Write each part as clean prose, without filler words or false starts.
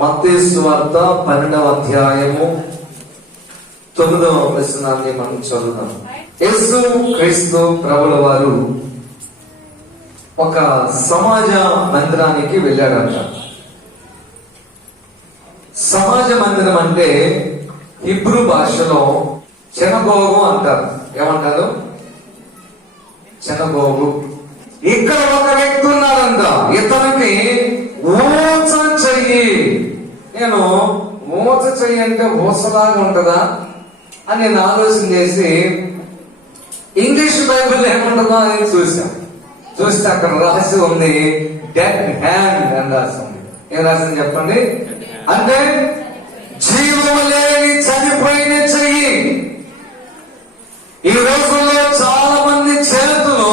మత్తయి సువార్త 12వ అధ్యాయము 9వ వచనాన్ని మనం చదువుదాం. యేసు క్రీస్తు ప్రభుల వారు ఒక సమాజ మందిరానికి వెళ్ళాడంట. సమాజ మందిరం అంటే హిబ్రూ భాషలో చెనగోగు అంటారు. ఏమంటారు? చెనగోగు. ఇక్కడ ఒక వ్యక్తి ఉన్నాడంట. ఇతనికి ఊచ చెయ్యి. నేను ఊచ చెయ్యి అంటే ఊసలాగా ఉంటుందా అని నేను ఆలోచన చేసి ఇంగ్లీష్ బైబిల్ ఏముంటుందో అని చూస్తే అక్కడ రాసి ఉంది డెడ్ హ్యాండ్ అని రాసి ఉంది. ఏం రాసింది చెప్పండి? అంటే జీవము లేని చనిపోయిన చెయ్యి. ఈ రోజుల్లో చాలా మంది చేతులు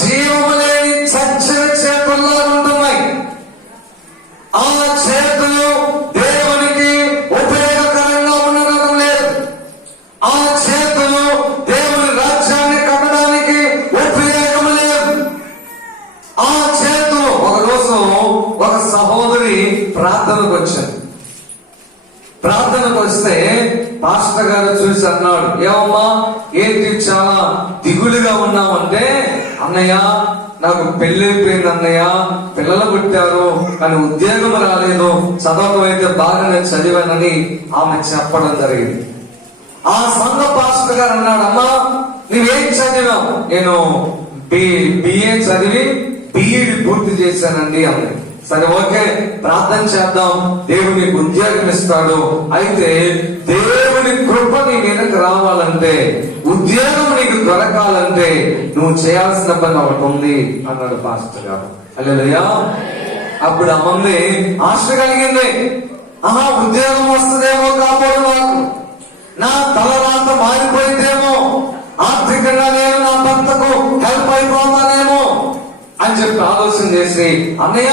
జీవము లేని చచ్చిన చేతుల్లా ఉంటున్నాయి. ఆ చేతులు దేవునికి ఉపయోగకరంగా ఉండడం లేదు. ఆ చేతులు దేవుని రాజ్యాన్ని కట్టడానికి ఉపయోగం లేదు. ఆ చేతులు ఒకరోజు ఒక సహోదరి ప్రార్థనకు వచ్చింది. ప్రార్థనకు వస్తే పాస్టర్ గారు చూసి అన్నాడు, ఏమమ్మా ఏంటి చాలా దిగులుగా ఉన్నామంటే, అన్నయ్య నాకు పెళ్ళైపోయింది అన్నయ్య, పిల్లలు పుట్టారు కానీ ఉద్యోగం రాలేదు, చదవటం అయితే బాగానే చదివానని ఆమె చెప్పడం జరిగింది. ఆ సంఘ పాస్టర్ గారు అన్నాడు, అమ్మా నువ్వేం చదివావు? నేను బిఏ చదివి బిఈడి పూర్తి చేశానండి అన్నది. సరే ఓకే, ప్రార్థన చేద్దాం, దేవుని ఉద్యోగం ఇస్తాడు. అయితే దేవుని కృప నీ మీదకి రావాలంటే, ఉద్యోగం నీకు దొరకాలంటే నువ్వు చేయాల్సిన పని ఒకటి ఉంది అన్నాడు పాస్టర్ గారు. హల్లెలూయా. అప్పుడు అమ్మంది ఆశ కలిగింది. ఉద్యోగం వస్తుందేమో కాపాడు, నాకు నా తలరాత మారిపోయిందేమో, ఆర్థికంగా నేను నా భర్తకు హెల్ప్ అయిపోతానేమో అని చెప్పి ఆలోచన చేసి, అన్నయ్య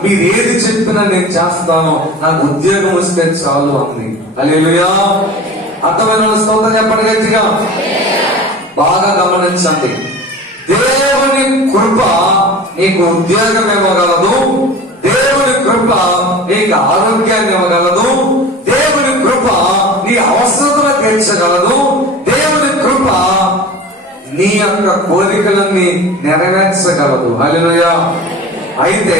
మీరు ఏది చెప్పినా నేను చేస్తాను, నాకు ఉద్యోగం వస్తే చాలు అంది. హల్లెలూయా. అర్థమైన స్తోత్రం చెప్పండి గట్టిగా. బాగా గమనించండి. దేవుని కృప నీకు ఉద్యోగం ఇవ్వగలదు, దేవుని కృప నీకు ఆరోగ్యాన్ని ఇవ్వగలదు, దేవుని కృప నీ అవసరతను తీర్చగలదు, దేవుని కృప నీ యొక్క కోరికలన్నీ నెరవేర్చగలదు. హల్లెలూయా. అయితే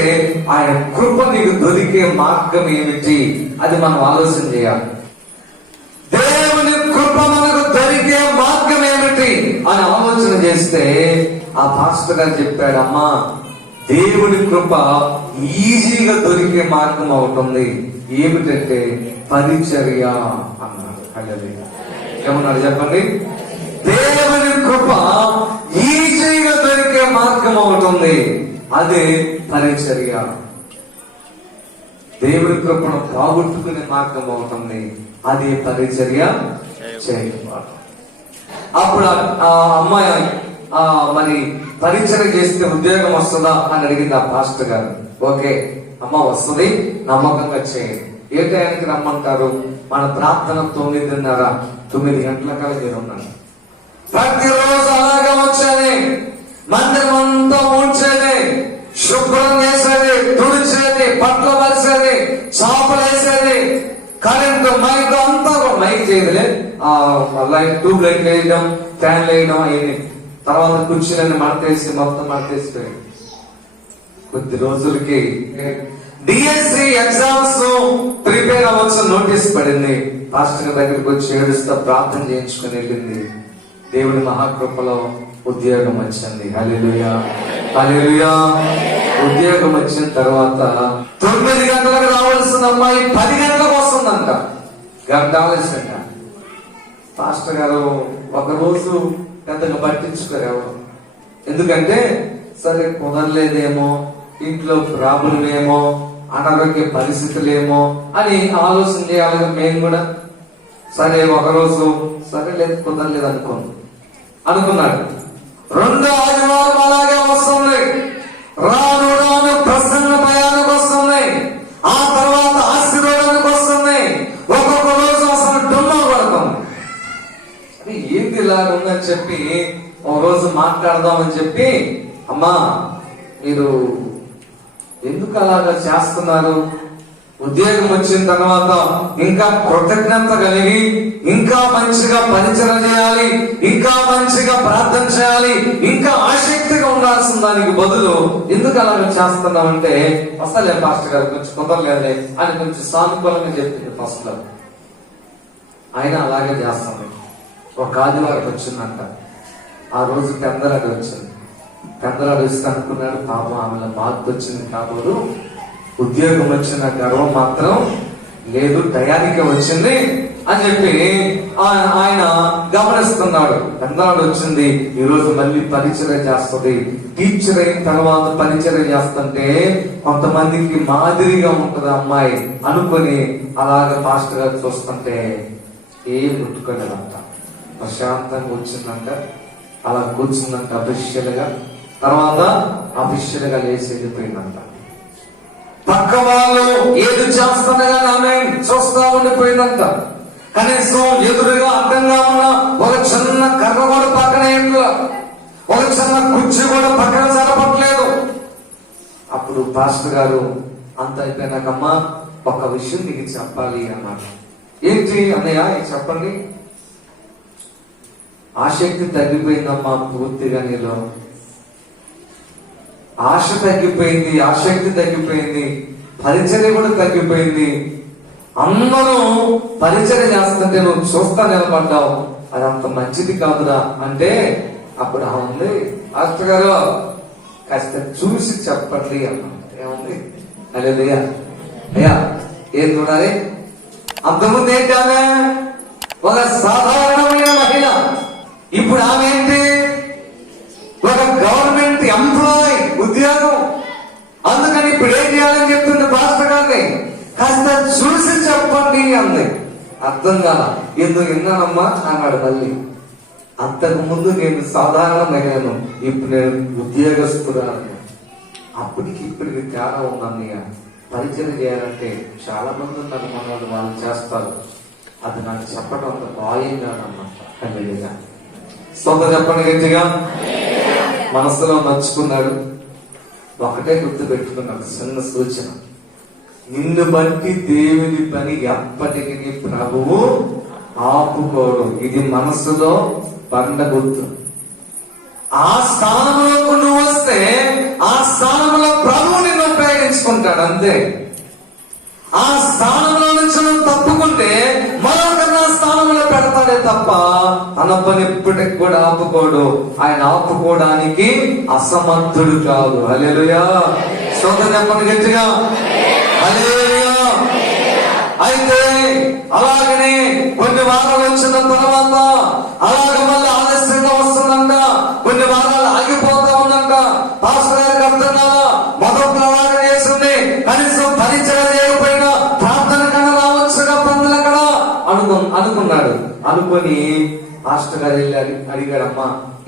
ఆయన కృప నీకు దొరికే మార్గం ఏమిటి అది మనం ఆలోచన చేయాలి. దేవుని కృప మనకు దొరికే మార్గం ఏమిటి అని ఆలోచన చేస్తే ఆ పాస్టర్ గారు చెప్పాడు, అమ్మా దేవుని కృప ఈజీగా దొరికే మార్గం అవుతుంది. ఏమిటంటే పరిచర్య అన్నాడు. హల్లెలూయా. ఏమన్నాడు చెప్పండి? దేవుని కృప ఈజీగా దొరికే మార్గం అవుతుంది, అదే పరిచర్య. దేవుని కృపను పోగొట్టుకునే మార్గం అవుతుంది, అది పరిచర్య చేయకపోవడం. అప్పుడు ఆ అమ్మాయి మరి పరిచర్య చేస్తే ఉద్యోగం వస్తుందా అని అడిగింది ఆ పాస్టర్ గారు. ఓకే అమ్మ వస్తుంది, నమ్మకంగా చేయండి. ఏ టైంకి రమ్మంటారు? మన ప్రార్థన 9:30 9 గంటల కల్లా మీరు ఉన్నాను. ప్రతిరోజు అలాగే వచ్చేది, మందిరం అంతా ఊడ్చేది, శుభ్రం చేసేది, తుడిచేది, బట్టలు పరిచేది, చాపలు వేసేది, కరెంటు మైక్ అంతా మైక్ చేయదులే, లైట్ ట్యూబ్ లైట్ వేయడం, ఫ్యాన్లు వేయడం అయ్యింది. తర్వాత కుర్చీలన్నీ మడతేసి మొత్తం మడతేసిపోయింది. కొద్ది రోజులకి డిఎస్సి ఎగ్జామ్స్ ప్రిపేర్ అవ్వచ్చు నోటీస్ పడింది. పాస్టర్ దగ్గరికి వచ్చి ఏడుస్తా ప్రార్థన చేయించుకుని వెళ్ళింది. దేవుని మహాకృపలో ఉద్యోగం వచ్చింది. హల్లెలూయా. హల్లెలూయా. ఉద్యోగం వచ్చిన తర్వాత 9 గంటలకు రావాల్సిన అమ్మాయి 10 గంటలకు వస్తుందంట. గంట ఆలస్యంట. పాస్టర్ గారు ఒకరోజు పెద్దగా పట్టించుకోరు. ఎందుకంటే సరే కుదరలేదేమో, ఇంట్లో ప్రాబ్లం ఏమో, అనారోగ్య పరిస్థితులేమో అని ఆలోచన చేయాలి. మేము కూడా సరే ఒకరోజు సరే లేదు కుదరలేదు అనుకున్నాడు. 2వ ఆదివారం అలాగే వస్తుంది. రాను రాను ప్రసన్న భయానికి వస్తుంది. ఆ తర్వాత ఆశీర్వాదానికి వస్తుంది. ఒక్కొక్క రోజు అసలు డుమ్మా పడుతుంది. అది ఏంటి ఇలా ఉందని చెప్పి ఒక రోజు మాట్లాడదామని చెప్పి, అమ్మా మీరు ఎందుకు అలాగా చేస్తున్నారు? ఉద్యోగం వచ్చిన తర్వాత ఇంకా కృతజ్ఞత కలిగి ఇంకా మంచిగా పరిచయం చేయాలి, ఇంకా మంచిగా ప్రార్థన చేయాలి, ఇంకా ఆసక్తిగా ఉండాల్సిన దానికి బదులు ఎందుకు అలాగ చేస్తున్నామంటే అసలే పాస్టర్ గారు కొంచెం కుదరలేదే అని కొంచెం సానుకూలంగా చెప్పింది ఫస్ట్ లో. ఆయన అలాగే చేస్తాను. ఒక ఆదివారం వచ్చిందంట. ఆ రోజు పెందలాడి వచ్చింది. పెందలాడి వస్తే అనుకున్నాడు పాపం ఆమెలో మార్పు వచ్చింది కాబోలు, ఉద్యోగం వచ్చిన గర్వం మాత్రం లేదు, టయానికి వచ్చింది అని చెప్పి ఆయన గమనిస్తున్నాడు. పెందలాడు వచ్చింది, ఈ రోజు మళ్ళీ పరిచయం చేస్తుంది. టీచర్ అయిన తర్వాత పరిచయం చేస్తుంటే కొంతమందికి మాదిరిగా ఉంటది అమ్మాయి అనుకుని అలాగ పాస్టర్ గారు చూస్తుంటే ఏం ముట్టుకోలేదంట. ప్రశాంతంగా వచ్చిందంట, అలా కూర్చుందంట అఫీషియల్ గా. తర్వాత అఫీషియల్ గా లేచి వెళ్ళిపోయిందంట. పక్క వాళ్ళు ఏది చేస్తున్నా కానీ ఆమె చూస్తా ఉండిపోయిందంట. కనీసం ఎదురుగా అడ్డంగా ఉన్న ఒక చిన్న కర్ర కూడా పక్కన ఇంట్లో, ఒక చిన్న కుర్చీ కూడా పక్కన జరపట్లేదు. అప్పుడు పాస్టర్ గారు అంత అయిపోయినాకమ్మా ఒక విషయం నీకు చెప్పాలి అన్నారు. ఏంటి అన్నయ్య చెప్పండి. ఆసక్తి తగ్గిపోయిందమ్మా పూర్తిగా, నీలో ఆశ తగ్గిపోయింది, ఆసక్తి తగ్గిపోయింది, పరిచర్య కూడా తగ్గిపోయింది. అందరూ పరిచర్య చేస్తుంటే నువ్వు చూస్తా నిలబడ్డావు, అది అంత మంచిది కాదురా అంటే అప్పుడు ఉంది పాస్టర్ గారు కాస్త చూసి చెప్పండి అన్నా. ఏముంది అయ్యా అయ్యా ఏం చూడాలి? అంతకుముందు ఏంటి ఆమె ఒక సాధారణమైన మహిళ, ఇప్పుడు ఆమె ఏంటి ఒక గవర్నమెంట్ ఎంప్లాయ్, ఉద్యోగం. అందుకని ఇప్పుడు ఏం చేయాలని చెప్తుంది పాస్టర్ గారిని, కాస్త చూసి చెప్పండి అంది. అర్థం కాల. ఎందుకు విన్నానమ్మా అన్నాడు మళ్ళీ. అంతకు ముందు నేను సాధారణ మహిళను, ఇప్పుడు నేను ఉద్యోగస్తురాను. అప్పటికి ఇప్పటికి తేడా ఉందన్నయ్య. పరిచయం చేయాలంటే చాలా మంది ఉన్నారు మన వాళ్ళు చేస్తారు, అది నాకు చెప్పడం అంత బాగా అన్నమాట. సొంత చెప్పండి గట్టిగా. మనసులో నచ్చుకున్నాడు. ఒకటే గుర్తు పెట్టుకున్నాడు, చిన్న సూచన, నిన్ను బట్టి దేవుని పని ఎప్పటికీ ప్రభువు ఆపుకోడు. ఇది మనసులో బండ గుర్తు. ఆ స్థానంలోకి నువ్వు వస్తే ఆ స్థానంలో ప్రభువు నిన్ను ఉపయోగించుకుంటాడు అంతే. ఆ స్థానంలో నుంచి నువ్వు తప్పుకుంటే మరొకరిని ఆ స్థానంలో పెడతాడే తప్ప తన పని ఎప్పటికి కూడా ఆపుకోడు. ఆయన ఆపుకోవడానికి అసమర్థుడు కాదు. హల్లెలూయా. స్తోత్రం చెప్పండి గట్టిగా. హల్లెలూయా. అయితే అలాగనే కొన్ని వారాలు వచ్చిన తర్వాత అలాగ మళ్ళీ ఆలస్యంగా వస్తుందంట, కొన్ని వారాలు ఆగిపోతా ఉందంట. పాస్టర్ గారికి అర్థం కాదా? మొదటి అలాగే చేస్తుంది, కనీసం పరిచయం చేయకపోయినా ప్రార్థన కన్నా రావచ్చుగా పందులు అక్కడ అనుకున్నాడు. అనుకొని పాస్టర్ గారు వెళ్ళి అడిగాడమ్మా,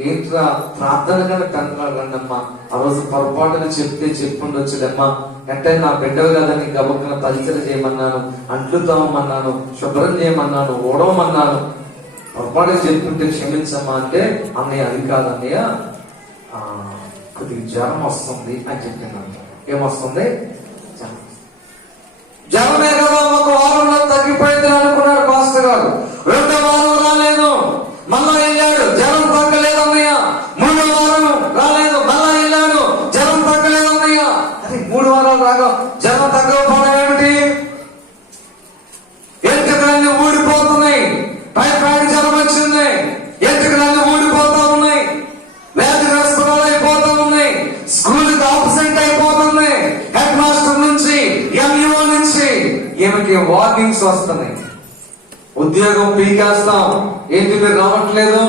ఏంట్రా ప్రార్థన కన్నా కంటున్నాడు రండమ్మా, ఆ రోజు పొరపాటుగా చెప్తే చెప్పుండొచ్చుదమ్మా, అంటే నా బిడ్డలు కదా నీ గబక్కన పరిచయం చేయమన్నాను, అంట్లు తోమన్నాను, శుభ్రం చేయమన్నాను, ఓడవమన్నాను, పొరపాటుగా చెప్తుంటే క్షమించమ్మా అంటే, అన్నయ్య అది కాదన్నయ్య కొద్దిగా జ్వరం వస్తుంది అని చెప్పిందంట. ఏమొస్తుంది? జ్వరమే కదా, ఒక వారంలో తగ్గిపోయింది అనుకున్నాడు పాస్టర్ గారు. 2వ వారం రాలేదు, మళ్ళా వెళ్ళాడు, జ్వరం తగ్గలేదు అన్నయ్య. 3వ వారం రాలేదు, మళ్ళా వెళ్ళాడు, జ్వరం తగ్గలేదు అన్నయ్య. అది 3 వారాలు రాగా జ్వరం తగ్గకపోవడం ఏమిటి? ఎంటుకలన్నీ ఊడిపోతున్నాయి, టైఫాయిడ్ జ్వరం వచ్చింది, ఎంటుకలన్నీ ఊడిపోతా ఉన్నాయి, వ్యాధిగ్రస్తులు అయిపోతా ఉన్నాయి, స్కూల్కి ఆబ్సెంట్ అయిపోతుంది, హెడ్ మాస్టర్ నుంచి ఎంఈఓ నుంచి ఈమెకి వార్నింగ్స్ వస్తున్నాయి. ఉద్యోగం పీకేస్తాం, ఏంటి మీరు రావట్లేదు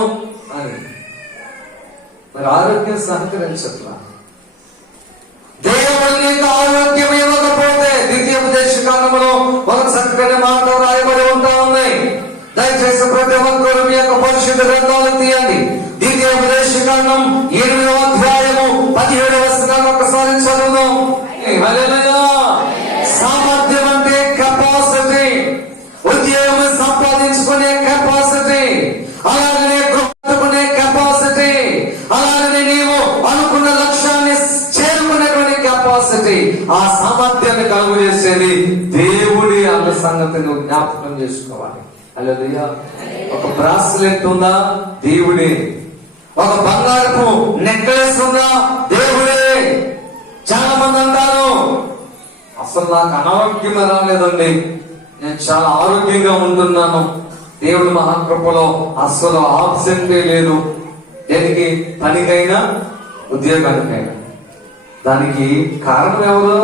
అని. మరి ఆరోగ్యం సహకరించట్లా. దేవుడు నీకు ఆరోగ్యం ఇవ్వకపోతే, ద్వితీయోపదేశకాండములో ఒక చక్కని మాట రాయబడి ఉంటా ఉన్నాయి. దయచేసి ప్రతి ఒక్కరు మీ యొక్క పరిశుద్ధ గ్రంథాలు తీయండి. ద్వితీయోపదేశకాండం 8వ అధ్యాయము 17వ వచనాన్ని ఒకసారి చదువుదాం. హల్లెలూయా. సామర్థ్యం అంటే కెపాసిటీ, ఉద్యోగం సంపాదించుకునే కెపాసిటీ, అలాగనే గృహకునే కెపాసిటీ, అలాగనే నీవు అనుకున్న లక్ష్యాన్ని చేరుకునేటువంటి కెపాసిటీ. కెపాసిటీ, ఆ సామర్థ్యాన్ని కలుగు చేసేది దేవుడి అన్న సంగతి నువ్వు జ్ఞాపకం చేసుకోవాలి. హల్లెలూయా. ఒక బ్రాస్లెట్ ఉందా? దేవుడే. ఒక బంగారపు నెక్లెస్ ఉందా? దేవుడే. చాలా మంది అంటారు, అసలు నాకు అనారోగ్యం రాలేదండి, నేను చాలా ఆరోగ్యంగా ఉంటున్నాను, దేవుడి మహాకృపలో అసలు ఆబ్సెంటే లేదు. దేనికి? పనికైనా ఉద్యోగానికైనా. దానికి కారణం ఎవరు?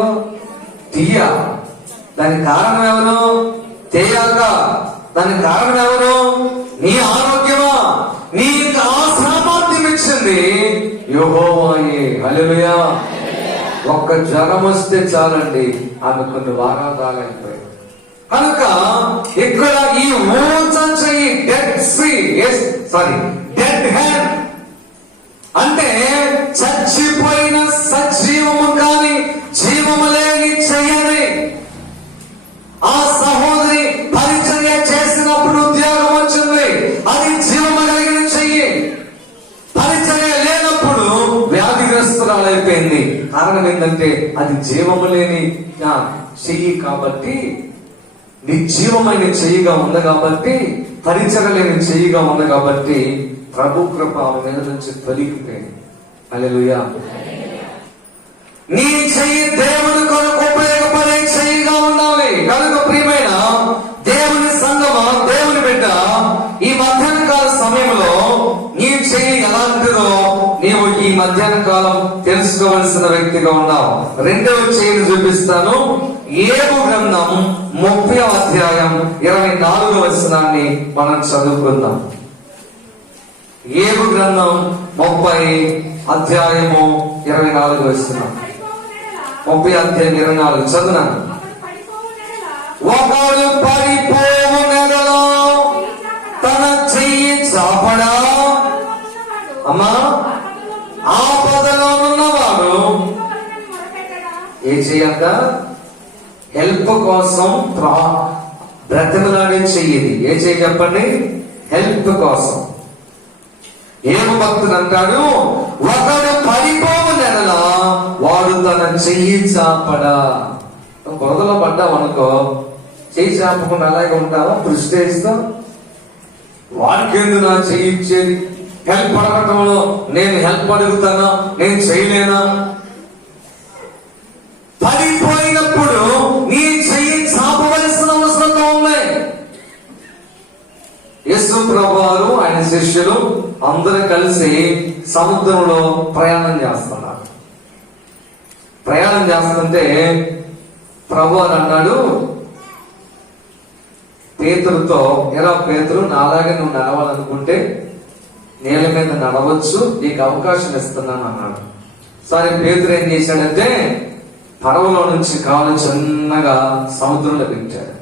తీయ. దానికి కారణం ఎవరు? తేయాక. దానికి కారణం ఎవరు? నీ ఆరోగ్యమా? నీకు ఆ సామర్థ్యం ఇచ్చింది యెహోవాయే. హల్లెలూయా. ఒక్క జ్వరం వస్తే చాలండి, ఆమె కొన్ని వారాలు రాలేకపోయాయి. కనుక ఇక్కడ ఈ ఊచయి డెడ్ హ్యాండ్ అంటే చచ్చిపోయిన సజీవము కాని జీవము లేని చెయ్యని ఆ సహోదరి పరిచర్య చేసినప్పుడు ఉద్యోగం వచ్చింది, అది జీవము కలిగిన చెయ్యి. పరిచర్య లేనప్పుడు వ్యాధిగ్రస్తురాలైపోయింది. కారణం ఏంటంటే అది జీవము లేని చెయ్యి కాబట్టి, నిర్జీవమైన చెయ్యిగా ఉంది కాబట్టి, పరిచర్య లేని చెయ్యిగా ఉంది కాబట్టి ప్రభు కృప ఆమె మీద నుంచి తొలగిపోయింది. హల్లెలూయా. నీ చెయ్యి దేవుని కొరకు ఉపయోగపడే చెయ్యిగా ఉండాలి. కనుక ప్రియమైన దేవుని సంగమా, దేవుని బిడ్డ, ఈ మధ్యాహ్న కాల సమయంలో నీ చెయ్యి ఎలాంటిదో నీవు ఈ మధ్యాహ్న కాలం తెలుసుకోవలసిన వ్యక్తిగా ఉన్నావు. రెండవ చెయ్యిని చూపిస్తాను. ఏబు గ్రంథం 30వ అధ్యాయం 24వ వచనాన్ని మనం చదువుకుందాం. ఏబు గ్రంథం 30 అధ్యాయము 24వ వచనం. 30 అధ్యాయం 24 చదువునాను. ఒకడు పడిపోవు నెలలో తన చెయ్యి చాపడా? అమ్మా, ఆపదలో ఉన్నవాడు ఏం చెయ్యక? హెల్ప్ కోసం బ్రతిమలాడే చెయ్యి. ఏ చెయ్యి చెప్పండి? హెల్ప్ కోసం. ఏమో భక్తుడు అంటాడు, ఒకడు పడిపోవు నెలలా వాడు తన చెయ్యి చాపడా. బురదలో పడ్డావు అనుకో, చెయ్యి చాపకుండా అలాగే ఉంటావా? ప్రిస్టేజ్తో వాడికేందు నా చెయ్యి ఇచ్చేది? హెల్ప్ అడగటంలో నేను హెల్ప్ అడుగుతానా? నేను చేయలేనా? పడిపోయినప్పుడు నీ చెయ్యి చాపవలసిన అవసరంగా ఉన్నాయి. యేసు ప్రభువారు ఆయన శిష్యులు అందరూ కలిసి సముద్రంలో ప్రయాణం చేస్తున్నారు. ప్రయాణం చేస్తుంటే ప్రభువారు అన్నాడు పేతురుతో, ఎలా పేతురు, నాలాగే నువ్వు నడవాలనుకుంటే నేల మీద నడవచ్చు, నీకు అవకాశం ఇస్తున్నాను అన్నాడు. సరే, పేతురు ఏం చేశాడంటే పడవలో నుంచి కాలు చిన్నగా సముద్రంలో పెట్టాడు.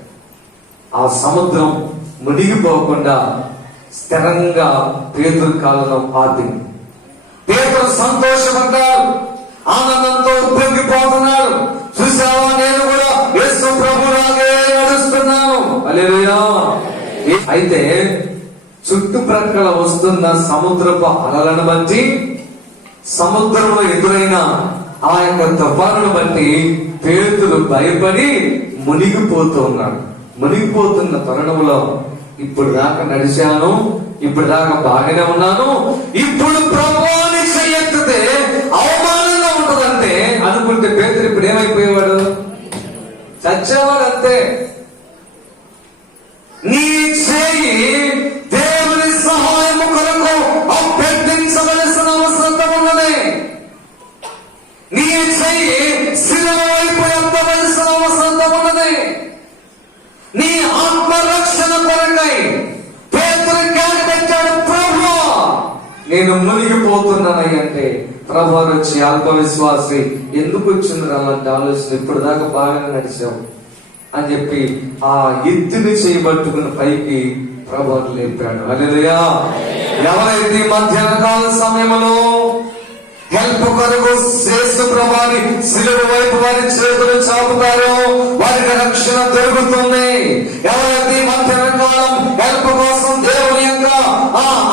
ఆ సముద్రం మునిగిపోకుండా స్థిరంగా పేతురు కాళ్ళలో ఆపింది. పేతురు సంతోషపడ్డాడు, ఆనందంతో ఉప్పొంగిపోతున్నాడు. చూసావా, నేను కూడా యేసు ప్రభులాగే నడుస్తున్నాను. హల్లెలూయా. అయితే చుట్టుప్రక్కల వస్తున్న సముద్రపు అలలను బట్టి, సముద్రంలో ఎదురైన ఆ యొక్క తుఫానును బట్టి పేతురు భయపడి మునిగిపోతూ ఉన్నాడు. మునిగిపోతున్న తరుణంలో ఇప్పుడు దాకా నడిచాను, ఇప్పుడు దాకా బాగానే ఉన్నాను, ఇప్పుడు ప్రభువుని చెయ్యెత్తితే అవమానంగా ఉంటుందంటే అనుకుంటే పేతురు ఇప్పుడు ఏమైపోయేవాడు? చచ్చేవాడు అంతే. నీ చేయి దేవుని సహాయము కొరకు అభ్యర్థించవలసిన అవసరం ఉన్నది. నీ చెయ్యి శిలువ వైపు ఎత్తవలసిన అవసరం ఉన్నది. నీ ఆత్మరక్షణ కొరకై పేతురు కేక పెట్టాడు, ప్రభువా నేను మునిగిపోతున్నానయ్య అంటే ప్రభువారు వచ్చి, ఆత్మవిశ్వాసి ఎందుకు వచ్చింది అలాంటి ఆలోచన, ఇప్పుడు దాకా బాగానే నడిచావు అని చెప్పి ఆ ఎత్తుని చేయబట్టుకున్న పైకి ప్రభువారు లేపాడు. హల్లెలూయా. ఎవరైతే మధ్యాహ్న కాల సమయంలో హెల్ప్ కొరకు యేసు ప్రభువారి శిలువ వైపు వారి చేతులు చాపుతారో వారికి రక్షణ దొరుకుతుంది. ఎవరైతే మధ్యాహ్న కాలం హెల్ప్ కోసం దేవుని యొక్క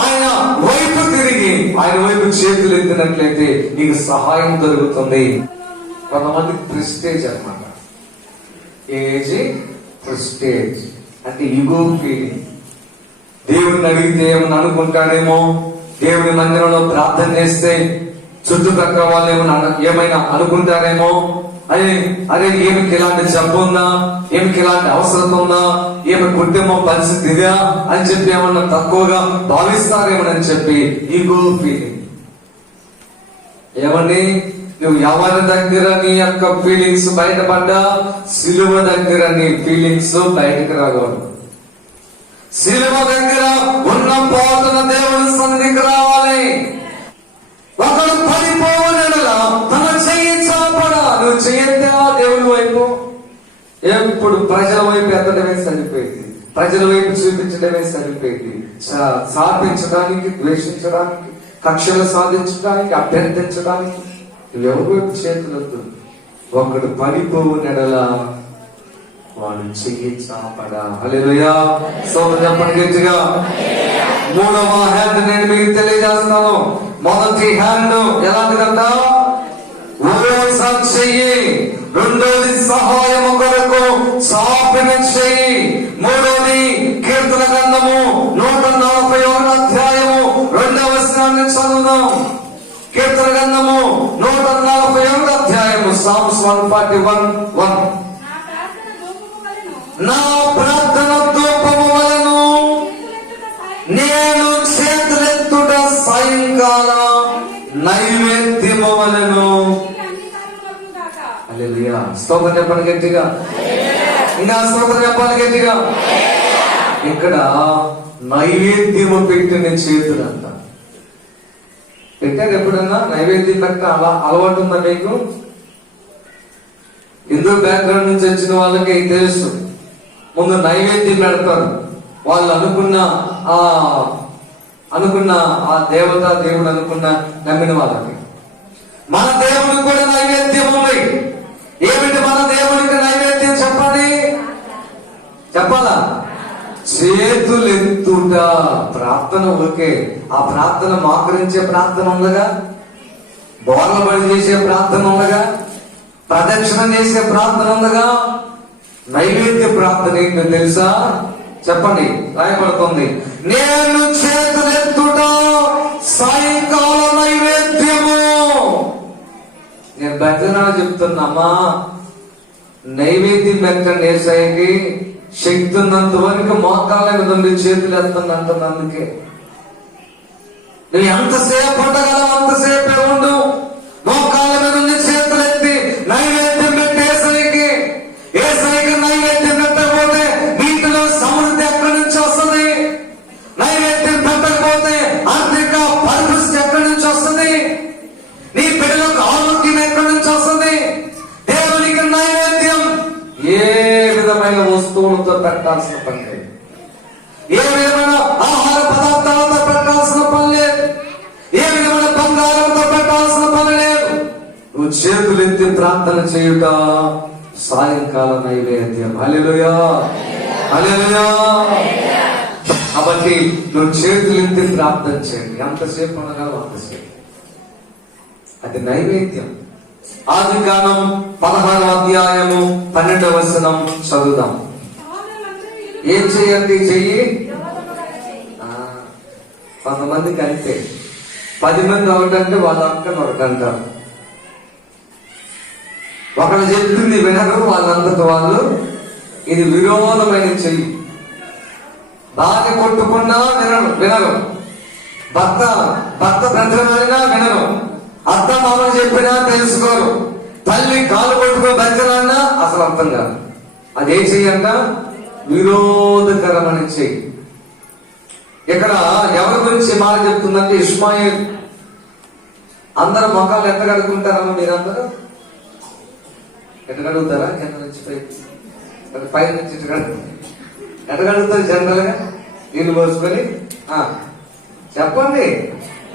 ఆయన వైపు తిరిగి ఆయన వైపు చేతులు ఎత్తినట్లయితే నీకు సహాయం దొరుకుతుంది. కొంతమందికి ప్రెస్టేజ్ అన్నమాట. ఏజ్ ప్రెస్టేజ్ అంటే ఈగో ఫీలింగ్. దేవుడిని అడిగితే ఏమని అనుకుంటాడేమో, దేవుని మందిరంలో ప్రార్థన చేస్తే చుట్టుపక్కల వాళ్ళు ఏమైనా అనుకుంటారేమో, అరే ఈమెకి ఇలాంటి జబ్బు ఉందా, ఈమెకి ఇలాంటి అవసరం ఉందా, ఈమె కుటుంబం పరిస్థితి ఇదా అని చెప్పి ఏమన్నా తక్కువగా భావిస్తారేమోనని చెప్పి ఈగో ఫీలింగ్. ఏమండి, నువ్వు ఎవరి దగ్గర నీ యొక్క ఫీలింగ్స్ బయటపడ్డా సిలువ దగ్గర నీ ఫీలింగ్స్ బయటకు రాకూడదు. సిలువ దగ్గర ఉన్న పోతున్న దేవుని సన్నిధికి రావాలి. ఒకడు పడిపోవనలా తన చెయ్యి చాపడా, నువ్వు చెయ్యద్దా దేవుని వైపు. ఎప్పుడు ప్రజల వైపు ఎత్తడమే సరిపోయింది, ప్రజల వైపు చూపించడమే సరిపోయింది. సాధించడానికి, ద్వేషించడానికి, కక్షలు సాధించడానికి, అభ్యర్థించడానికి ఎవరి వైపు చేతులొద్దు. ఒకడు పడిపోవునెడలా వాడు చెయ్యి చాపడా. హల్లెలూయా. సోదరు చెప్పండి గట్టిగా. మూడవ హ్యాండ్ నేను మీకు తెలియజేస్తాను. మొదటి హ్యాండ్ ఎలాంటిదంట? చెయ్యి. రెండోది సహాయము కొరకు చాపిన చెయ్యి. మూడోది కీర్తన గ్రంథము 141వ అధ్యాయము 2వ వచనాన్ని చదువుదాం. కీర్తన గ్రంథము 141వ అధ్యాయము Psalms 141:1. నా ప్రార్థన ధూపము వలెను, నేను చేతులెత్తుట సాయంకాల నైవేద్యము వలెను. హల్లెలూయా. స్తోత్రం చెప్పండి గట్టిగా. ఇంకా స్తోత్రం చెప్పాలి గట్టిగా. ఇక్కడ నైవేద్యము పెట్టిన చేతులంట. పెట్టారు ఎప్పుడన్నా నైవేద్యం పెట్ట అలవాటు ఉందా మీకు? హిందూ బ్యాక్గ్రౌండ్ నుంచి వచ్చిన వాళ్ళకి తెలుసు. ముందు నైవేద్యం పెడతారు. వాళ్ళు అనుకున్న ఆ దేవత దేవుడు అనుకున్న నమ్మిన వాళ్ళకి. మన దేవుడికి కూడా నైవేద్యం ఉంది. ఏమిటి మన దేవుడికి నైవేద్యం చెప్పండి? చెప్పాలా? చేతులెత్తుట. ప్రార్థన ఓకే, ఆ ప్రార్థన మాకరించే ప్రార్థన ఉండగా, బోర్ల బడి చేసే ప్రార్థన ఉండగా, ప్రదక్షిణ చేసే ప్రార్థన ఉండగా, నైవేద్య ప్రార్థన ఏంటో తెలుసా? చెప్పండి. రాయబడుతుంది, నేను చేతులెత్తుట సాయంకాల నైవేద్యము. నేను భజనాలు చెప్తున్నామా, నైవేద్యం పెట్టండి ఏసయ్యకి. శక్తి ఉన్నంత వరకు మోకాళ్ళ మీద ఉండి చేతులు ఎత్తండి అంటుంది. అందుకే నువ్వు ఎంతసేపు ఉండగలవు అంతసేపే ఉండు. మోకాళ్ళ మీద ఉండి చేతులు ఎత్తి నైవేద్యం పెట్టి ఏసయ్యకి నైవేద్యం పెట్టకపోతే నీటిలో సమృద్ధి ఎక్కడి నుంచి వస్తుంది? నైవేద్యం పెట్టకపోతే ఆర్థిక పరిస్థితి ఎక్కడి నుంచి వస్తుంది? నీ పిల్లలకు ఆరోగ్యం ఎక్కడి నుంచి వస్తుంది? దేవునికి నైవేద్యం ఏ విధమైన వస్తువులతో పెట్టాల్సిన పని లేదు. ఏ విధమైన ఆహార పదార్థాలతో పెట్టాల్సిన పని లేదు. ఏ విధమైన బంగారంతో పెట్టాల్సిన పని లేదు. నువ్వు చేతులెత్తి ప్రార్థన చేయుట సాయంకాల నైవేద్యం. హల్లెలూయా, హల్లెలూయా. కాబట్టి నువ్వు చేతులెత్తి ప్రార్థన చేయండి. ఎంతసేపు అనగలవు అంతసేపు. అది నైవేద్యం. ఆదికాండం 16వ అధ్యాయము 12వ వచనం చదువుదాం. ఏం చేయండి? చెయ్యి. కొంతమందికి అంతే, 10 మంది ఒకటంటే వాళ్ళ అక్కని ఒకటంటారు. ఒకళ్ళు చెప్తుంది వినరు, వాళ్ళంతటి వాళ్ళు. ఇది విరోధమైన చెయ్యి. భార్య కొట్టుకున్నా వినరు, భర్త బ్రతమాడినా వినరు, అత్త మామ చెప్పినా తెలుసుకోరు, తల్లి కాలు కొట్టుకో బెంచరాన్నా అసలు అర్థం కాదు. అదే చెయ్యంట విరోధకరమని చెయ్యి. ఇక్కడ ఎవరి గురించి మాట చెప్తుందంటే ఇష్మాయిల్. అందరూ మొక్కలు ఎంత కడుక్కుంటారమ్మా? మీరందరూ ఎట్ట కడుగుతారా? కింద నుంచి పై నుంచి ఎట్ట కడుగుతారు జనరల్ గా? నీళ్ళు పోసుకొని చెప్పండి.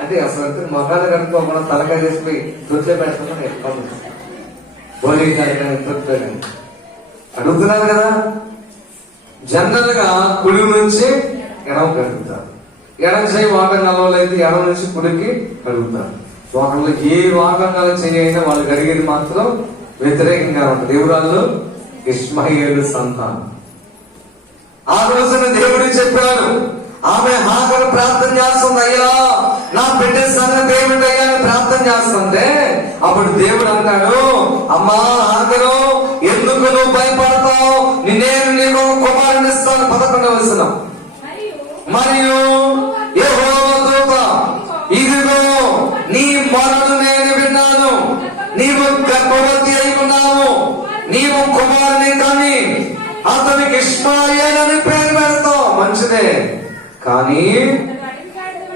అంటే అసలు మొక్కలు కడుక్కోకుండా తలకాయ చేసిపోయి దొడ్లే పెట్టుకుని బోలీ అడుగుతున్నారు కదా. జనరల్ గా కుడి నుంచి ఎడమ కడుగుతారు. ఎడమ చేయి వాకంగాలలో అయితే ఎడమ నుంచి కుడికి కడుగుతారు. ఒకళ్ళు ఏ వాకంగాలు చేయైనా వాళ్ళు కడిగేది మాత్రం వ్యతిరేకంగా ఉంటుంది. దేవురాళ్ళు ఇష్మాయేలు సంతానం. ఆ రోజున దేవుడు చెప్పాడు, ఆమె హాగరు ప్రార్థన చేస్తుంది, అయ్యా నా బిడ్డ సంగతి ఏమిటయ్యా అని ప్రార్థన చేస్తుంటే అప్పుడు దేవుడు అన్నాడు, అమ్మా హాగరు ఎందుకు నువ్వు భయపడతావు, నేను నీకు కుమారుని ఇస్తాను. 11వ వచనం. మరియు యెహోవా దూత, ఇదిగో నీ మొరను నేను విన్నాను, నీవు గర్భవతి అయి ఉన్నావు, నీవు కుమారుని కని అతనికి ఇష్మాయేలు అని పేరు పెడతావు. మంచిదే, కానీ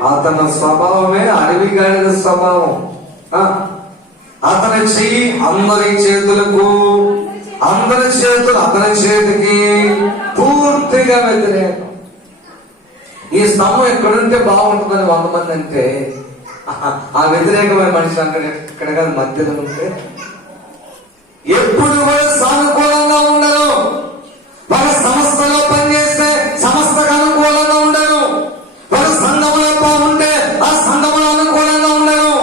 అతని స్వభావమే అడవిగాడిద స్వభావం. అతని చెయ్యి అందరి చేతులకు, అందరి చేతులు అతని చేతికి పూర్తిగా వ్యతిరేకం. ఈ స్తంభం ఎక్కడుంటే బాగుంటుందని 100 మంది అంటే ఆ వ్యతిరేకమైన మనిషి అక్కడ ఇక్కడ కాదు మధ్యలో ఉంటే ఎప్పుడు కూడా సానుకూలంగా ఉండరు. ఒక సంస్థలో పనిచేస్తే సంస్థకు అనుకూలంగా ఉండరు. ఒక సంఘంలో ఉంటే ఆ సంఘంలో అనుకూలంగా ఉండరు.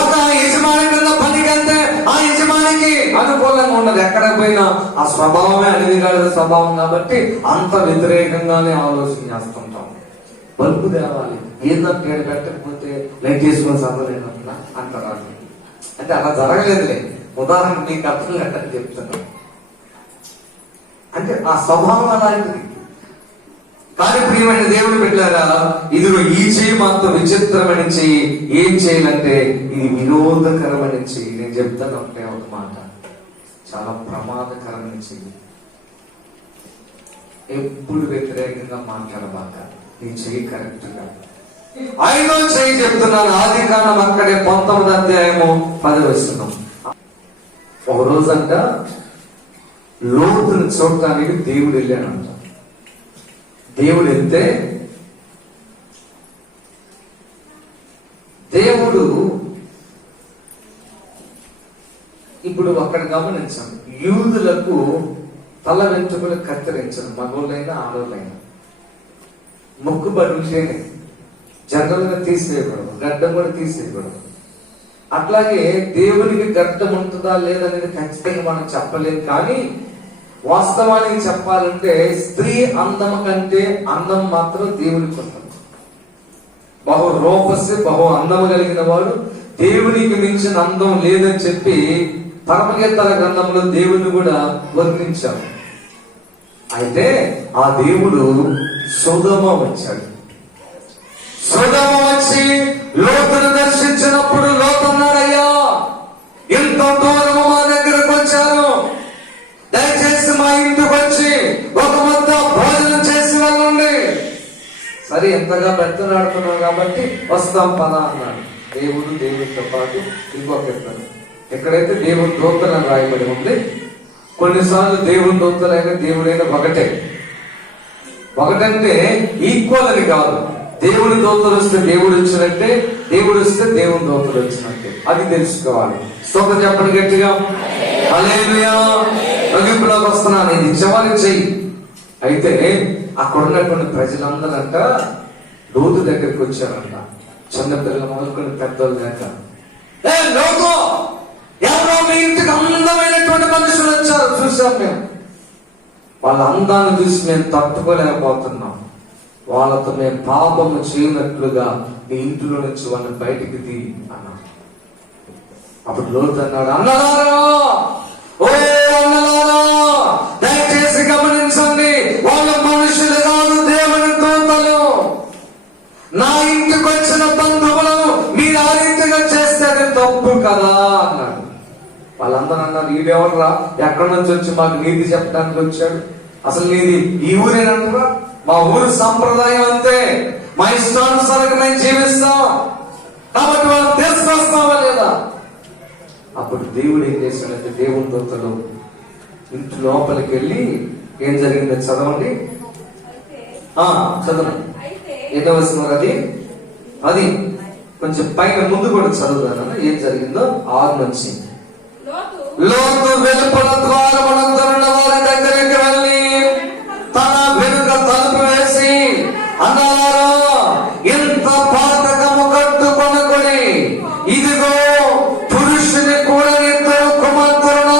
ఒక యజమాని కింద పనికెళ్తే ఆ యజమానికి అనుకూలంగా ఉండదు. ఎక్కడ పోయినా ఆ స్వభావమే అడవిగాడిద స్వభావం కాబట్టి అంత వ్యతిరేకంగానే ఆలోచన చేస్తుంటాం. బల్బు తేవాలి, ఏందంటే ఏడు పెట్టకపోతే లైట్ చేసుకుని చదవలేనట్లా అంటారు. అంటే అలా జరగలేదులే, ఉదాహరణ మీకు అర్థం లేదని చెప్తున్నాను. అంటే ఆ స్వభావం అలాంటిది. కానీ ప్రియమైన దేవుని బిడ్డలారా, ఇదిగో ఈ చెయ్యి మాత్రం విచిత్రమైన చెయ్యి. ఏం చేయాలంటే ఇది వినోదకరమైన చెయ్యి. నేను చెప్తాను ఒకటే ఒక మాట, చాలా ప్రమాదకరమైన చెయ్యి. ఎప్పుడు వ్యతిరేకంగా మాట్లాడబాక, నీ చెయ్యి కరెక్ట్ గా. 5వ చెయ్యి చెప్తున్నాను. ఆదికాండం అక్కడే 19వ అధ్యాయము 10వ వచనం. ఒక రోజంట లోతును చూడటానికి దేవుడు వెళ్ళాడంట. దేవుడు వెళ్తే దేవుడు ఇప్పుడు అక్కడ గమనించాం, యూదులకు తల వెంట్రుకలు కత్తిరించను, మగోళ్ళైనా ఆడోళ్ళైనా. మొక్కుబడి ఉంటేనే, జనరల్ గా తీసేయకూడదు, గడ్డం కూడా తీసేయకూడదు. అట్లాగే దేవునికి గడ్డం ఉంటుందా లేదనేది ఖచ్చితంగా మనం చెప్పలేం. కానీ వాస్తవానికి చెప్పాలంటే స్త్రీ అందం కంటే అందం మాత్రం దేవునికి ఉంటుంది. బహు రూపస్సు, బహు అందము కలిగిన వాడు, దేవునికి మించిన అందం లేదని చెప్పి పరమగీతాల గ్రంథంలో దేవుని కూడా వర్ణించాడు. అయితే ఆ దేవుడు సొదొమ వచ్చాడు. సొదొమ వచ్చి లోతును దర్శించినప్పుడు లోతు అన్నాడయ్యా, ఇంత దూరం మా దగ్గరకు వచ్చాను, దయచేసి మా ఇంటికి వచ్చి ఒక ముద్ద భోజనం చేసి వెళ్ళండి. సరే, ఎంతగా బెత్తనాడుతున్నాం కాబట్టి వస్తాం పద అన్నాడు. దేవుడు దేవుడితో పాటు ఇంకొక ఇద్దరు. ఎక్కడైతే దేవుని దూతలను రాయబడి ఉంది, కొన్నిసార్లు దేవుని దూతలైన దేవుడైన ఒకటంటే ఈక్వల్ అని కాదు. దేవుని దూతలు వస్తే దేవుడు వచ్చినట్టే, దేవుడు వస్తే దేవుని దూతలు వచ్చినట్టే. అది తెలుసుకోవాలి. స్తోత్రం చెప్పండి గట్టిగా. హల్లెలూయా. ముగింపులోకి వస్తున్నాను. ఇది చివరి చెయ్యి. అయితే అక్కడ ఉన్నటువంటి ప్రజలందరంట లోతు దగ్గరికి వచ్చారంట. చిన్నపిల్లలు మొదలుకొని పెద్దోళ్ళు దాకా, లోతు ఎవరో మీ ఇంటికి అందమైనటువంటి మనుషులు వచ్చారు, చూసాం మేము. వాళ్ళ అందాన్ని చూసి మేము తట్టుకోలేకపోతున్నాం. వాళ్ళతో మేము పాపము చేయనట్లుగా నీ ఇంటిలో నుంచి వాళ్ళని బయటికి తీ అన్నా. అప్పుడు లోతు అన్నాడు, అన్నలారా, ఓ అన్నలారా, దయచేసి గమనించండి, వాళ్ళ మనుషులు కాదు, దేవుని దూతలు. నా ఇంటికి వచ్చిన బంధువులను మీరు ఆ రీతిగా చేస్తే అది తప్పు కదా అన్నాడు. వాళ్ళందరూ అన్నారు, ఈడెవర్రా, ఎక్కడి నుంచి వచ్చి మాకు నీతి చెప్పడానికి వచ్చాడు? అసలు నీది ఈ ఊరేనంటారా? మా ఊరు సంప్రదాయం అంతే, మా ఇష్టానుసారంగా మేము జీవిస్తాం, కాబట్టి వాళ్ళు తీసుకొస్తావా లేదా? అప్పుడు దేవుడు ఏం చేశాడంటే, దేవుని దూతలు ఇంటి లోపలికి వెళ్ళి ఏం జరిగిందో చదవండి. చదవండి. ఏదో వస్తున్నారు అది కొంచెం పైన ముందు కూడా చదువుతాను. ఏం జరిగిందో 6 నుంచి. లోతు వెలుపల ద్వారమునందున్న వారి దగ్గరికి వెళ్ళి తన వెనుక తలుపు వేసి, అన్నారా, ఇంత పాతకము కట్టుకొనకుడి, ఇదిగో పురుషుని కూడా ఇద్దరు కుమార్తెలు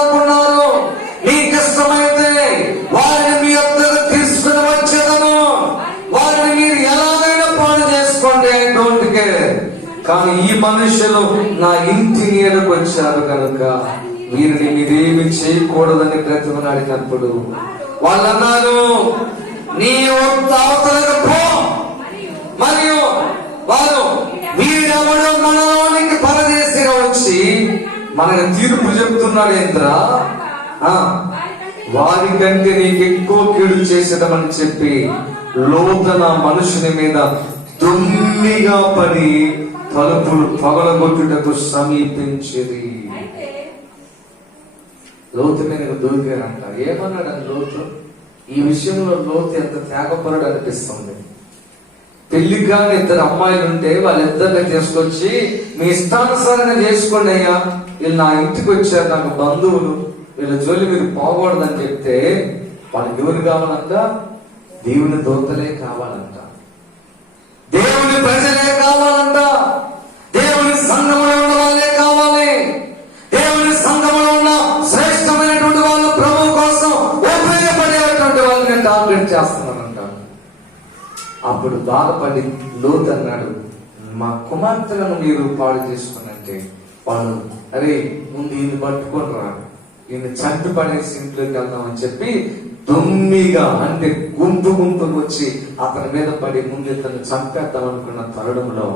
ఇంటి నీడకు వచ్చారు కనుక వీరిని మీరేమి చేయకూడదని బ్రతిమలాడినప్పుడు వాళ్ళు అన్నారు, నీ అవతలకు పో. మరియు వారు వీడెవడో మనలోనికి పరదేశిగా వచ్చి మనకు తీర్పు చెప్తున్నాడు ఏంద్రా, వారికంటే నీకు ఎక్కువ కీడు చేసేదమని చెప్పి లోతన మనుషుని మీద దొమ్మిగా పడి తలుపులు పగలగొట్టుటకు సమీపించేది. లోతు మీదకు దూకారంట. ఏమన్నాడు లోతు? ఈ విషయంలో లోతు ఎంత త్యాగపరుడు అనిపిస్తుంది. పెళ్లి కాని ఇద్దరు అమ్మాయిలు ఉంటే వాళ్ళిద్దరిని తీసుకొచ్చి మీ ఇష్టానుసారంగా చేసుకోండి అయ్యా, వీళ్ళు నా ఇంటికి వచ్చారు, నాకు బంధువులు, వీళ్ళ జోలి మీరు పోకూడదని చెప్తే వాళ్ళకి ఎవరు కావాలంట? దేవుని దూతలే కావాలంట, దేవుని ప్రజలే కావాలంట, దేవుని సంఘంలో ఉన్న వాళ్ళే కావాలి. దేవుని సంఘంలో ఉన్న శ్రేష్టమైనటువంటి వాళ్ళు ప్రభు కోసం ఉపయోగపడేటువంటి వాళ్ళని టార్గెట్ చేస్తున్నారంట. అప్పుడు బాధపడి లోతు అన్నాడు, మా కుమార్తెలను మీరు పాడు చేసుకున్నట్టే. వాళ్ళు అరే ముందు ఈయన పట్టుకొని రా, ఈయన చంటు పడేసి ఇంట్లోకి వెళ్దామని చెప్పి దొమ్మిగా అంటే గుంపుకు వచ్చి అతని మీద పడి ముందు ఇతను చంపేద్దాం అనుకున్న తరుణంలో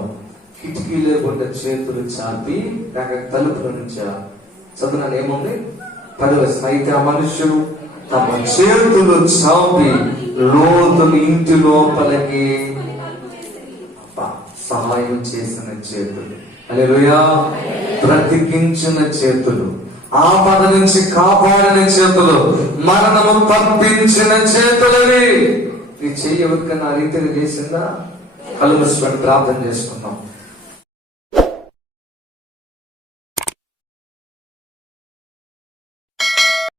కిటికీ లేకుండా చేతులు చాపి తలుపుల నుంచి చదువునాడు ఏముంది 10 అయితే ఆ మనుషులు తమ చేతులు చాపి లోతులు ఇంటి లోపలికి సహాయం చేసిన చేతులు, హల్లెలూయా, బ్రతికించిన చేతులు, ఆపద నుంచి కాపాడిన చేతులు, మరణము తప్పించిన చేతులవి. ఈ చెయ్యి ఎవరికన్నా రీతిని చేసిందా? కళ్ళు మూసుకొని ప్రార్థన చేసుకుందాం.